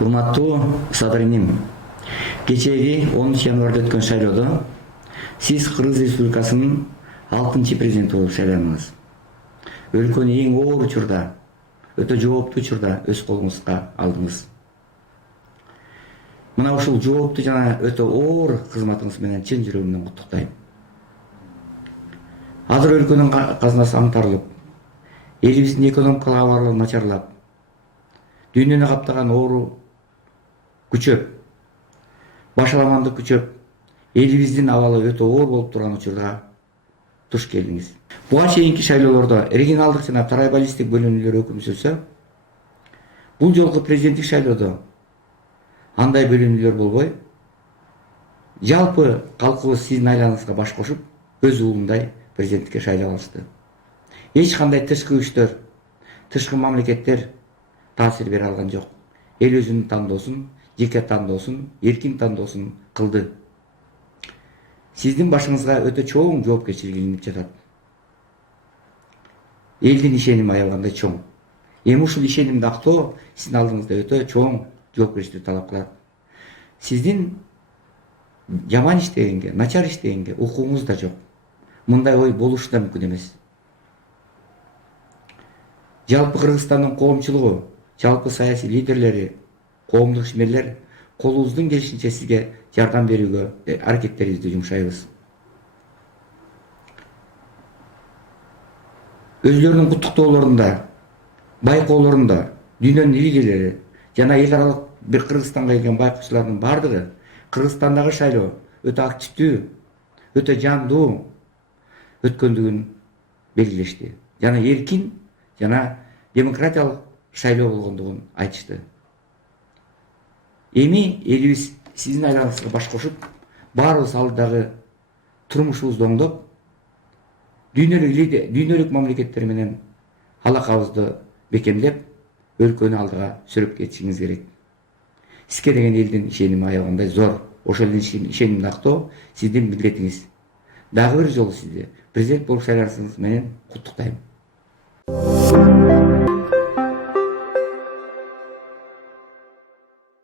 Урматтуу Садыриним, кечээги 10 январда өткөн шайлоодо сиз Кыргыз Республикасынын 6-президенти болуп шайландыңыз. Өлкөнү эң оор учурда, өтө жооптуу учурда өз колуңузга алдыңыз. Мына ушул жооптуу жана өтө оор кызматыңыз менен чын жүрөгүмдөн куттуктайм. Азыр өлкөнүн казынасы аңтарылып, элибиздин экономикалык абалы начарлап, дүйнөнү каптаган оору күчөп, башаламандык күчөп, элибиздин абалы өтө оор болуп турган учурда туш келдиңиз. Буга чейинки шайлоолордо регионалдык жана трайбалисттик бөлүнүүлөр өкүм сүрсө, бул жолку президенттик шайлоодо андай бөлүнүүлөр болбой, жалпы калкыбыз сиздин айланыңызга баш кошуп, өз уулундай президенттикке шайлап алышты. Эч кандай тышкы күчтөр, тышкы мамлекеттер таасир бере алган жок. Эл өзүнүн тандоосун, жеке тандоосун, эркин тандоосун кылды. Сиздин башыңызга өтө чоң жоопкерчилик илинип жатат. Элдин ишеними аябагандай чоң. Эми ушул ишенимди актоо сиздин алдыңызда өтө чоң жоопкерчиликти талап кылат. Сиздин жаман иштегенге, начар иштегенге укугуңуз да жок. Мындай ой болушу да мүмкүн эмес. Жалпы Кыргызстандын коомчулугу, жалпы саясий лидерлери, коомдук ишмерлер колубуздун келишинче сизге жардам берүүгө аракеттерибизди жумшайбыз. Өзлөрүнүн куттуктоолорунда, байкоолорунда дүйнөнүн илгилери жана эл аралык бир Кыргызстанга келген байкоочулардын бардыгы Кыргызстандагы шайлоо өтө активдүү, өтө жандуу өткөндүгүн белгилешти. Жана эркин жана демократиялык шайлоо болгондугун айтышты. Эми элибиз сиздин айланыңызга баш кошуп, баарыбыз алдыдагы турмушубузду оңдоп, дүйнөлүк мамлекеттер менен алакабызды бекемдеп, өлкөнү алдыга сүрүп кетишиңиз керек. Сизге деген элдин ишеними аябагандай зор. Ошол элдин ишенимди актоо сиздин милдетиңиз. Дагы бир жолу сизди президент болуп шайланышыңыз менен куттуктайм.